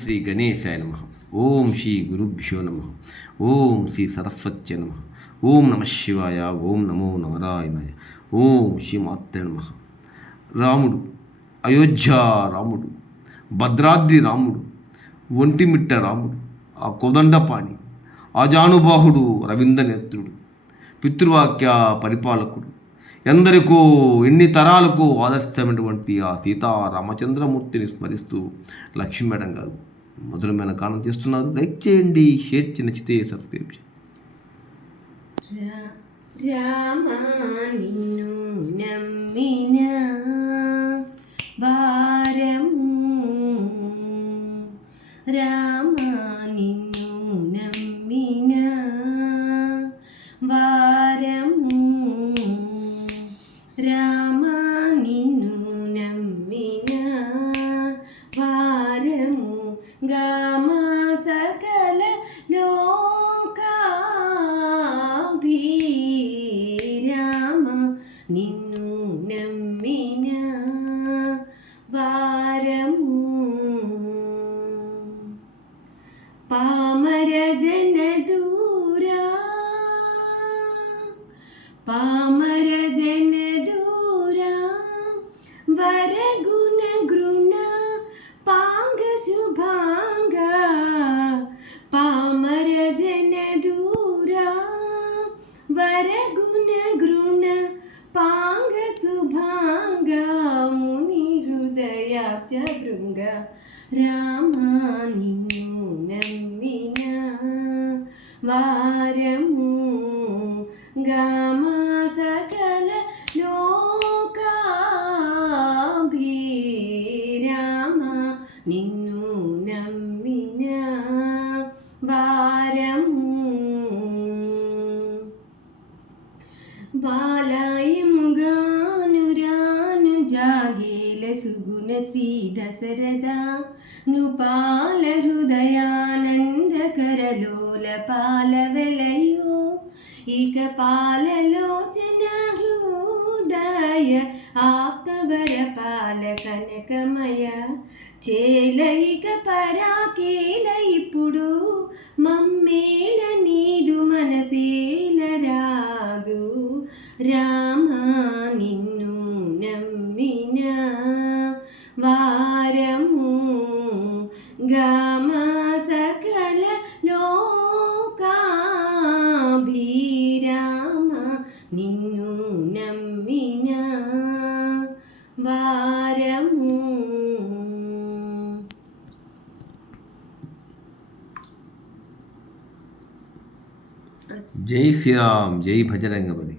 శ్రీ గణేశాయ నమ. ఓం శ్రీ గురుభ్యో నమ. ఓం శ్రీ సరస్వత్య నమ. ఓం నమ శివాయ. ఓం నమో నారాయణాయ. ఓం శ్రీ మాత్రే నమ. రాముడు, అయోధ్య రాముడు, భద్రాద్రి రాముడు, ఒంటిమిట్ట రాముడు, ఆ కోదండపాణి, ఆజానుబాహుడు, రవీంద్రనేత్రుడు, పితృవాక్య పరిపాలకుడు, ఎందరికో ఎన్ని తరాలకు ఆదర్శమైనటువంటి ఆ సీతారామచంద్రమూర్తిని స్మరిస్తూ లక్ష్మీ మేడం గారు మధురమైన గానం చేస్తున్నారు. లైక్ చేయండి, షేర్ చేయండి, నచ్చితే సబ్స్క్రైబ్ చేయండి. రామా నిన్ను నమ్మిన వారము, రామా నిన్ను నమ్మిన వారము, రామా నిన్ను నమ్మిన వారము, గామా సకల లోకాభిరామ నిన్ను నమ్మిన వారము, పామర జన దూరా, పామర జన దూరా, వరగుణ గృణ పాంగ శుభాంగ, పామర జన దూరా, వరగుణ గృణ పాంగ శుభాంగ, ముని హృదయాచ భృంగ, రామా నిన్ను నమ్మిన వారము, గామా సకల లోకాభిరామ నిన్ను నమ్మిన వారము, బాలాయం గాను రాను జాగేల సుగుణ శ్రీ దశరథ, నృపాల హృదయానందకరలోల పాల వెలయో, ఇక పాలలోచన హృదయ ఆప్తవర పాల కనకమయ, చేలయిక పరాకేల ఇప్పుడు మమ్మేళ నీదు మనసేల రాదు, రామా నిన్ను నమ్మిన వారము, గామా సకల లోకాభిరామ నిన్ను నమ్మిన వారము. జై శ్రీరామ్, జై భజరంగబలి.